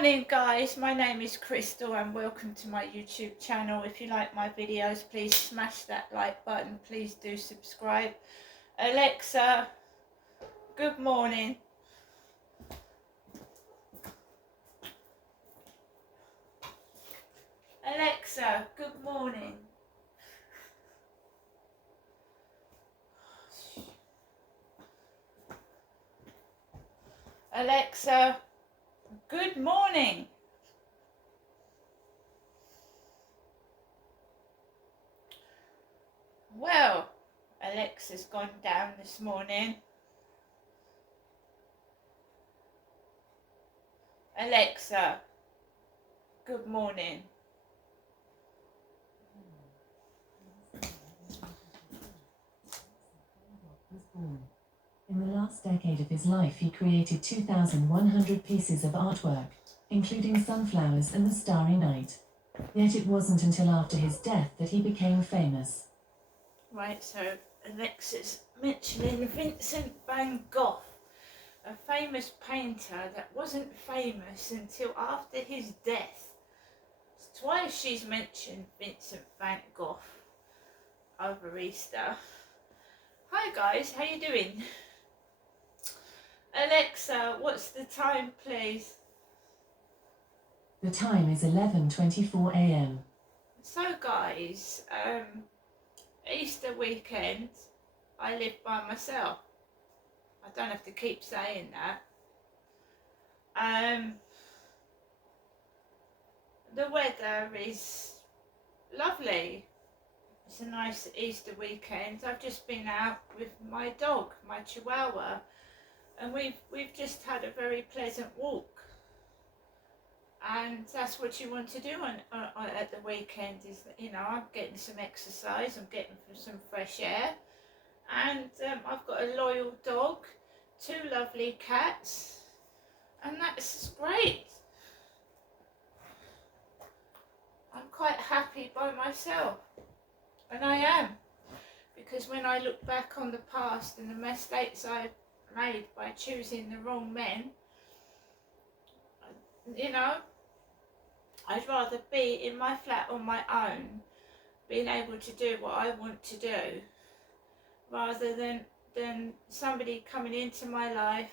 morning guys, my name is Crystal and welcome to my YouTube channel. If you like my videos, please smash that like button. Please do subscribe. Alexa, good morning. Alexa, good morning. Alexa, good morning. Well, Alexa's gone down this morning. Alexa, good morning. Was born. In the last decade of his life, he created 2,100 pieces of artwork, including sunflowers and the starry night. Yet it wasn't until after his death that he became famous. Right, so Alexa's mentioning Vincent van Gogh, a famous painter that wasn't famous until after his death. Twice she's mentioned Vincent van Gogh over Easter. Hi guys, how you doing? Alexa, what's the time please? The time is 11:24 a.m. So guys, Easter weekend, I live by myself. I don't have to keep saying that. The weather is lovely. It's a nice Easter weekend. I've just been out with my dog, my Chihuahua, and we've just had a very pleasant walk. And that's what you want to do at the weekend is, you know, I'm getting some exercise, I'm getting some fresh air, and I've got a loyal dog, 2 lovely cats, and that's great. I'm quite happy by myself, and I am, because when I look back on the past and the mistakes I've made by choosing the wrong men, you know, I'd rather be in my flat on my own, being able to do what I want to do, rather than somebody coming into my life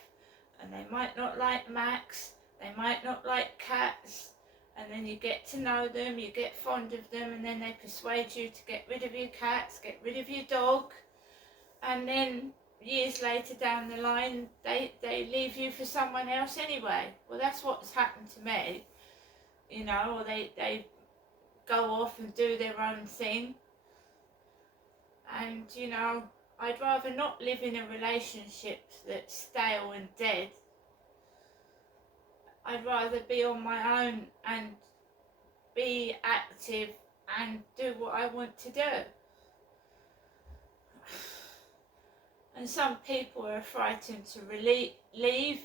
and they might not like Max, they might not like cats, and then you get to know them, you get fond of them, and then they persuade you to get rid of your cats, get rid of your dog, and then years later down the line they leave you for someone else anyway. Well, that's what's happened to me, you know, or they go off and do their own thing. And you know, I'd rather not live in a relationship that's stale and dead. I'd rather be on my own and be active and do what I want to do. And some people are frightened to leave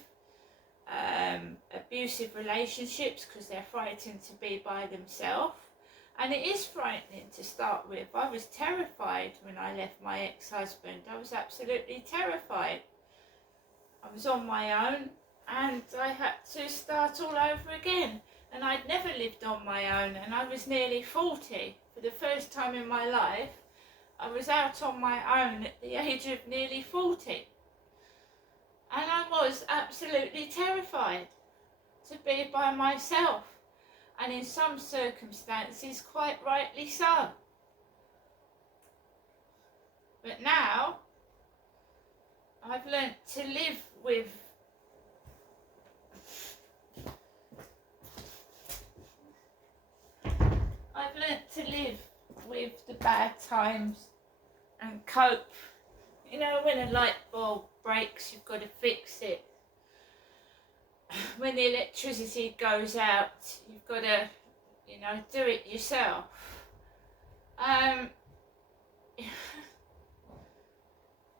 abusive relationships because they're frightened to be by themselves. And it is frightening to start with. I was terrified when I left my ex-husband. I was absolutely terrified. I was on my own and I had to start all over again. And I'd never lived on my own, and I was nearly 40. For the first time in my life, I was out on my own at the age of nearly 40. And I was absolutely terrified to be by myself. And in some circumstances, quite rightly so. But now, I've learnt to live with the bad times and cope. You know, when a light bulb breaks, you've got to fix it. When the electricity goes out, you've got to, you know, do it yourself.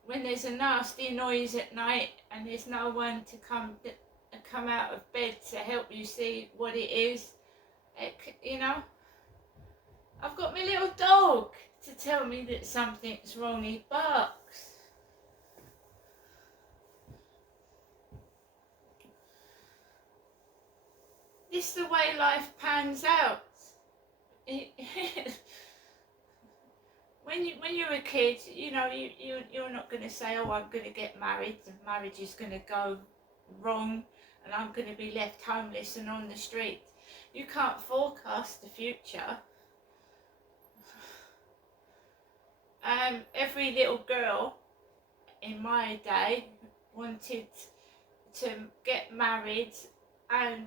When there's a nasty noise at night and there's no one to come out of bed to help you see what it is, you know, I've got my little dog to tell me that something's wrong. He barks. it's the way life pans out. When you're a kid, you're not going to say, oh, I'm going to get married and marriage is going to go wrong and I'm going to be left homeless and on the street. You can't forecast the future. Every little girl in my day wanted to get married and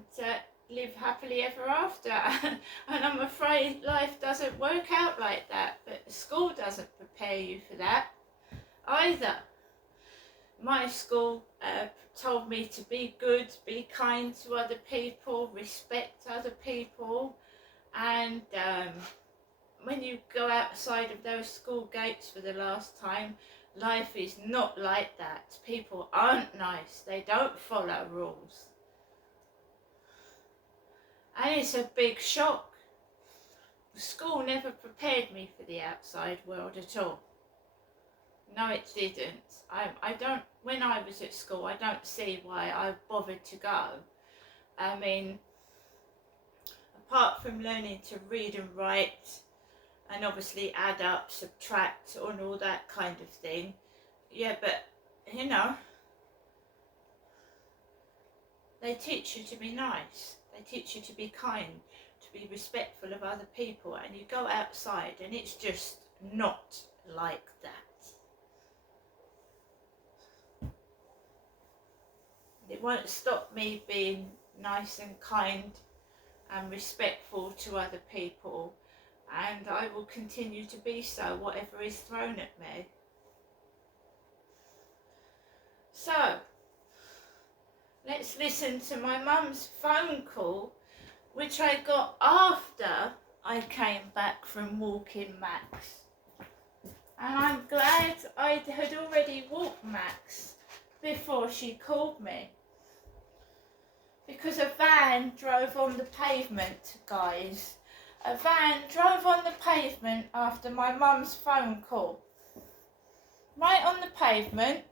live happily ever after. And I'm afraid life doesn't work out like that, but school doesn't prepare you for that either. My school told me to be good, be kind to other people, respect other people, and when you go outside of those school gates for the last time, life is not like that. People aren't nice, they don't follow rules. And it's a big shock. School never prepared me for the outside world at all. No, it didn't. I don't, when I was at school, I don't see why I bothered to go. I mean, apart from learning to read and write, and obviously add up, subtract, and all that kind of thing. Yeah, but, they teach you to be nice. They teach you to be kind, to be respectful of other people, and you go outside and it's just not like that. It won't stop me being nice and kind and respectful to other people, and I will continue to be so, whatever is thrown at me. So, let's listen to my mum's phone call, which I got after I came back from walking Max. And I'm glad I had already walked Max before she called me. Because a van drove on the pavement, guys. A van drove on the pavement after my mum's phone call. Right on the pavement.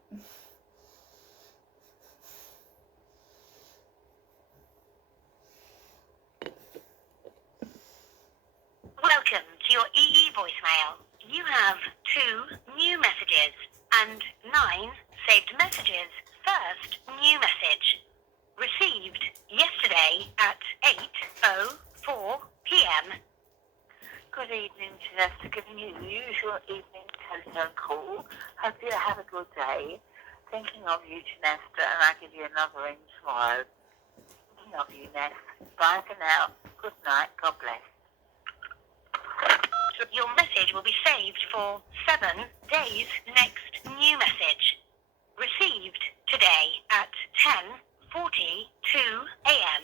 Welcome to your EE voicemail. You have 2 new messages and 9 saved messages. First new message. Received yesterday at 8:04 p.m. Good evening, Janessa. Giving you the usual evening telephone call. Hope you have a good day. Thinking of you, Janessa, and I'll give you another ring tomorrow. Thinking of you, Ness. Bye for now. Good night. God bless. Your message will be saved for 7 days. Next new message. Received today at 10:42 a.m.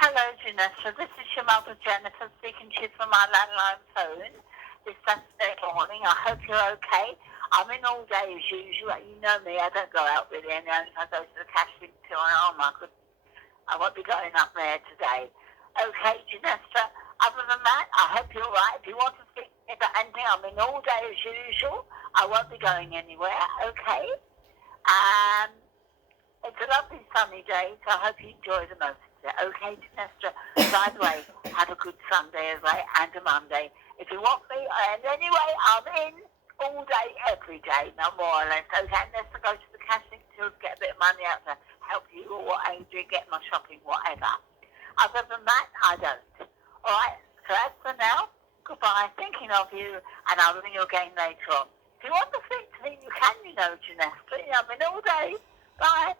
Hello, Janessa. This is your mother, Jennifer, speaking to you from my landline phone this Saturday morning. I hope you're okay. I'm in all day as usual. You know me, I don't go out really, and only if I go to the casting till I won't be going up there today. Okay, Janessa. Other than that, I hope you're right. If you want to speak to me about anything, I'm in all day as usual. I won't be going anywhere, okay? It's a lovely sunny day, so I hope you enjoy the most of it. Okay, Janessa? By the way, have a good Sunday as well, and a Monday. If you want me, and anyway, I'm in all day, every day, no more or less. Okay, unless I go to the casting till to get a bit of money out to help you or what Adrian, get my shopping, whatever. Other than that, I don't. All right, so that's for now. Goodbye. Thinking of you, and I'll ring you again later on. If you want to speak to me, you can, Janessa. I'm in all day. Bye.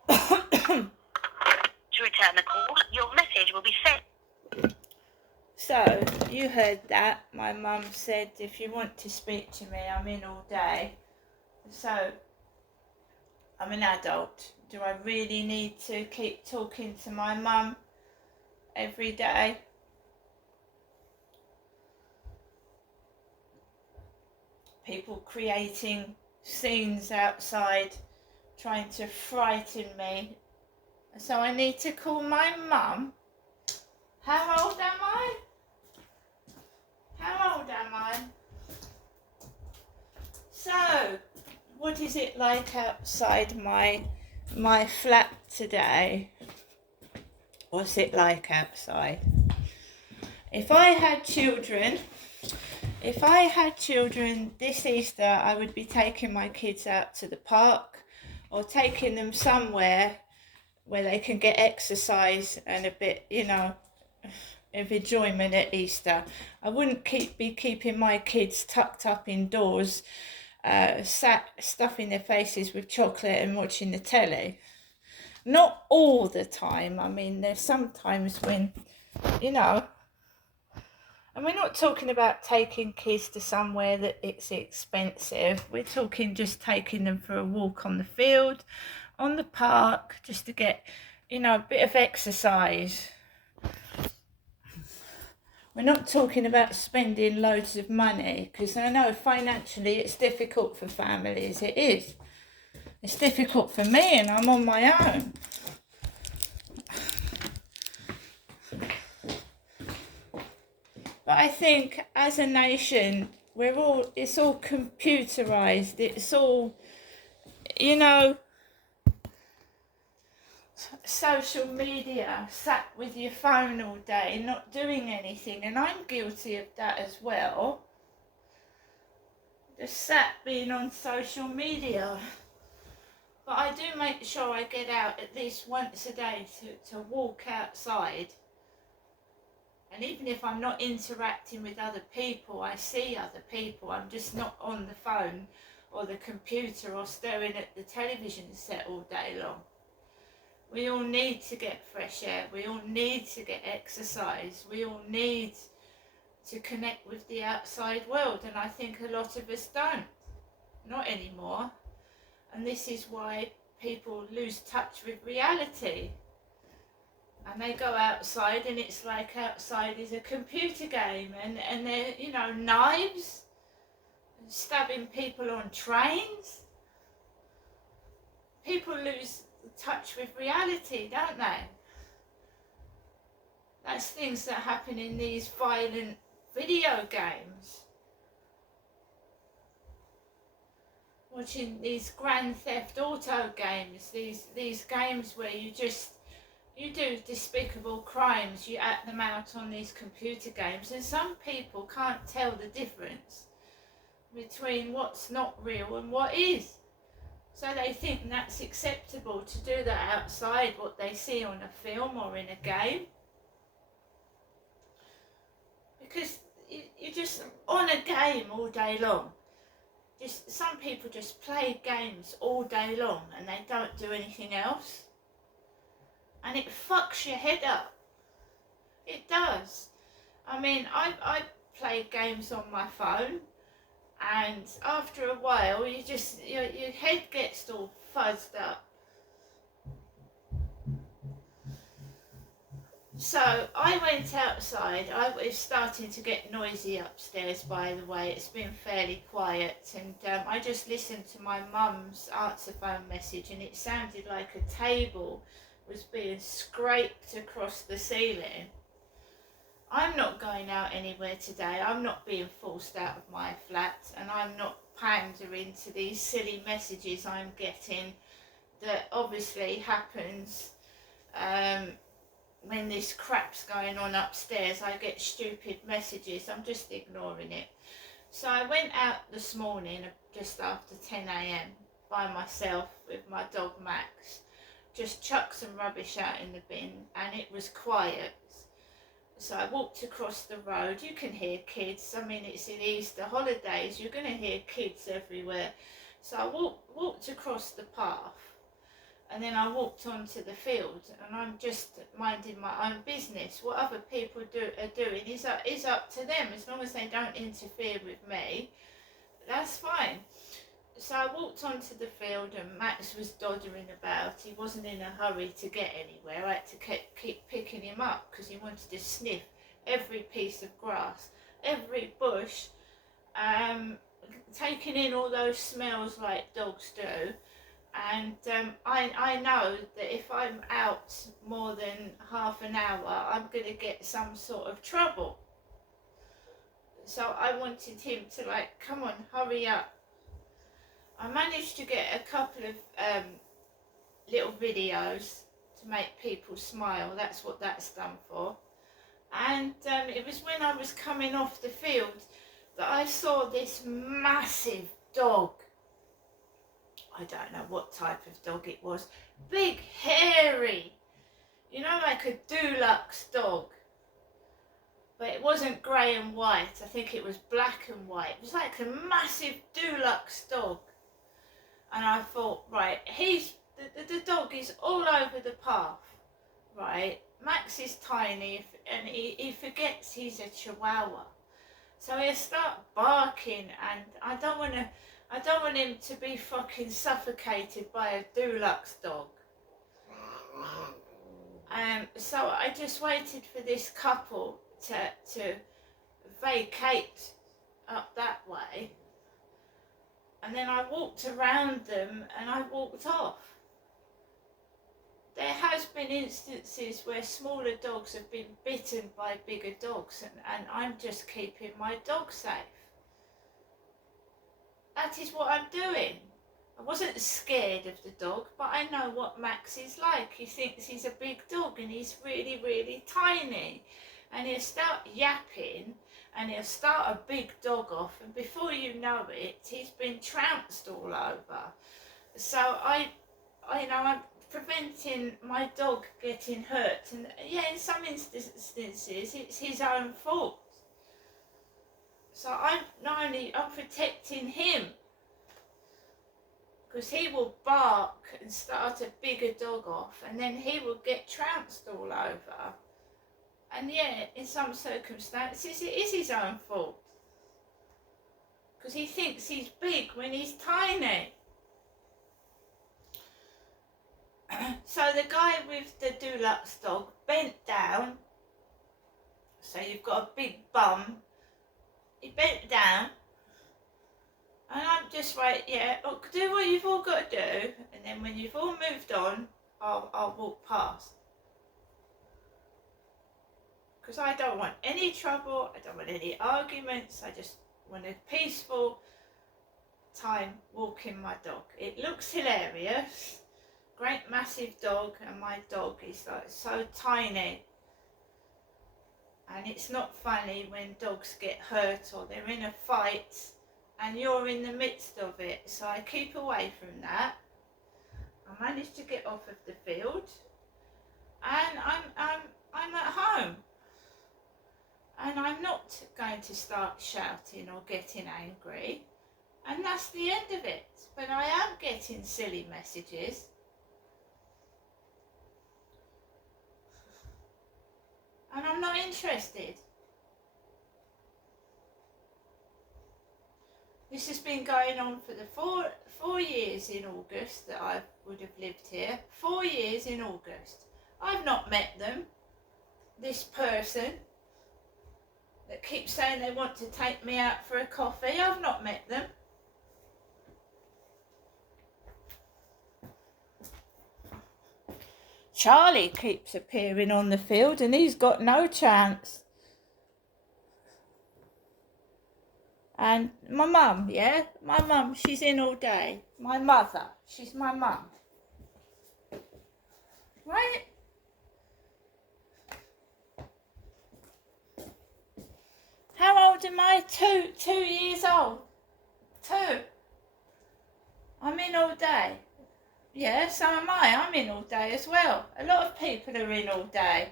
To return the call, your message will be sent. So, you heard that. My mum said, if you want to speak to me, I'm in all day. So, I'm an adult. Do I really need to keep talking to my mum every day? People creating scenes outside, trying to frighten me. So I need to call my mum. How old am I? How old am I? So, what is it like outside my flat today? what's it like outside. If I had children this Easter, I would be taking my kids out to the park or taking them somewhere where they can get exercise and a bit, of enjoyment at Easter. I wouldn't be keeping my kids tucked up indoors, stuffing their faces with chocolate and watching the telly. Not all the time. I mean, there's sometimes when, and we're not talking about taking kids to somewhere that it's expensive. We're talking just taking them for a walk on the field, on the park, just to get, a bit of exercise. We're not talking about spending loads of money, because I know financially it's difficult for families. It is. It's difficult for me, and I'm on my own. But I think as a nation, it's all computerized. It's all, social media, sat with your phone all day, not doing anything. And I'm guilty of that as well. Just sat being on social media. But I do make sure I get out at least once a day to walk outside. And even if I'm not interacting with other people, I see other people. I'm just not on the phone or the computer or staring at the television set all day long. We all need to get fresh air. We all need to get exercise. We all need to connect with the outside world. And I think a lot of us don't. Not anymore. And this is why people lose touch with reality. And they go outside and it's like outside is a computer game. And they're, knives, stabbing people on trains. People lose touch with reality, don't they? That's things that happen in these violent video games. Watching these Grand Theft Auto games, these games where you do despicable crimes, you act them out on these computer games, and some people can't tell the difference between what's not real and what is. So they think that's acceptable to do that outside, what they see on a film or in a game. Because you're just on a game all day long. Some people just play games all day long and they don't do anything else. And it fucks your head up. It does. I mean, I play games on my phone, and after a while your head gets all fuzzed up. So I went outside. It's starting to get noisy upstairs, by the way. It's been fairly quiet, and I just listened to my mum's answer phone message, and it sounded like a table was being scraped across the ceiling. I'm not going out anywhere today. I'm not being forced out of my flat, and I'm not pandering to these silly messages I'm getting that obviously happens when this crap's going on upstairs. I get stupid messages. I'm just ignoring it. So I went out this morning just after 10 a.m. by myself with my dog Max. Just chucked some rubbish out in the bin, and it was quiet. So I walked across the road. You can hear kids. I mean, it's in Easter holidays. You're going to hear kids everywhere. So I walked across the path, and then I walked onto the field, and I'm just minding my own business. What other people are doing is up to them. As long as they don't interfere with me, that's fine. So I walked onto the field, and Max was doddering about. He wasn't in a hurry to get anywhere. I had to keep picking him up because he wanted to sniff every piece of grass, every bush, taking in all those smells like dogs do. And I know that if I'm out more than half an hour, I'm going to get some sort of trouble. So I wanted him to come on, hurry up. I managed to get a couple of little videos to to make people smile. That's what that's done for. And it was when I was coming off the field that I saw this massive dog. I don't know what type of dog it was. Big, hairy, you know, like a Dulux dog. But it wasn't grey and white. I think it was black and white. It was like a massive Dulux dog. And I thought, right, the dog is all over the path, right? Max is tiny and he forgets he's a Chihuahua. So he'll start barking, and I don't want him to be fucking suffocated by a Dulux dog. So I just waited for this couple to vacate up that way, and then I walked around them and I walked off. There has been instances where smaller dogs have been bitten by bigger dogs, and I'm just keeping my dog safe. That is what I'm doing. I wasn't scared of the dog, but I know what Max is like. He thinks he's a big dog and he's really, really tiny. And he'll start yapping and he'll start a big dog off, and before you know it, he's been trounced all over. So I'm preventing my dog getting hurt, and yeah, in some instances it's his own fault. So I'm protecting him, because he will bark and start a bigger dog off, and then he will get trounced all over. And yeah, in some circumstances it is his own fault, because he thinks he's big when he's tiny. So the guy with the Dulux dog bent down, so you've got a big bum. He bent down, and I'm just like, yeah, do what you've all got to do, and then when you've all moved on, I'll walk past. Because I don't want any trouble, I don't want any arguments, I just want a peaceful time walking my dog. It looks hilarious, great massive dog, and my dog is like so tiny. And it's not funny when dogs get hurt or they're in a fight and you're in the midst of it. So I keep away from that. I managed to get off of the field, and I'm at home. And I'm not going to start shouting or getting angry. And that's the end of it. But I am getting silly messages. And I'm not interested. This has been going on for the four years in August that I would have lived here. 4 years in August. I've not met them. This person that keeps saying they want to take me out for a coffee, I've not met them. Charlie keeps appearing on the field and he's got no chance. And my mum, she's in all day. My mother, she's my mum. Right? How old am I? 2 years old. 2. I'm in all day. Yeah, so am I. I'm in all day as well. A lot of people are in all day.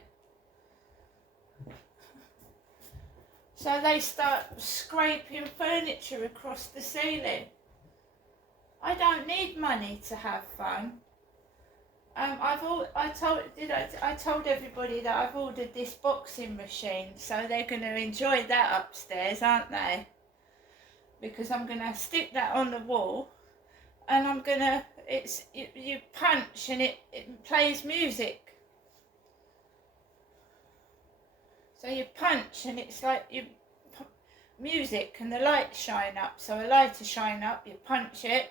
So they start scraping furniture across the ceiling. I don't need money to have fun. I told everybody that I've ordered this boxing machine, so they're going to enjoy that upstairs, aren't they? Because I'm going to stick that on the wall, and I'm going to, you punch and it plays music. So you punch and it's like music, and the lights shine up. So a lighter shine up, you punch it,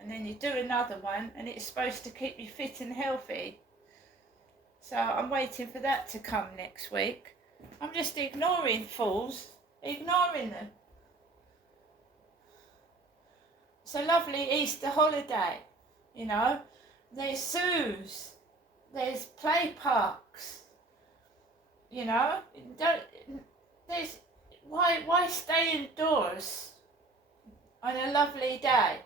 and then you do another one, and it's supposed to keep you fit and healthy. So I'm waiting for that to come next week. I'm just ignoring fools, ignoring them. It's a lovely Easter holiday, you know. There's zoos. there's play parks. You know, don't there's why stay indoors on a lovely day?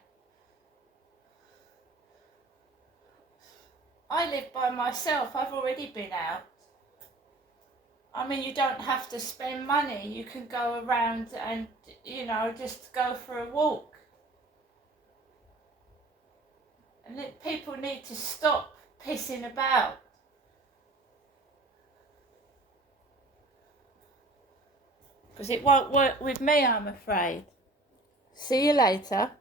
I live by myself. I've already been out. I mean, you don't have to spend money. You can go around and, you know, just go for a walk. And people need to stop pissing about. Because it won't work with me, I'm afraid. See you later.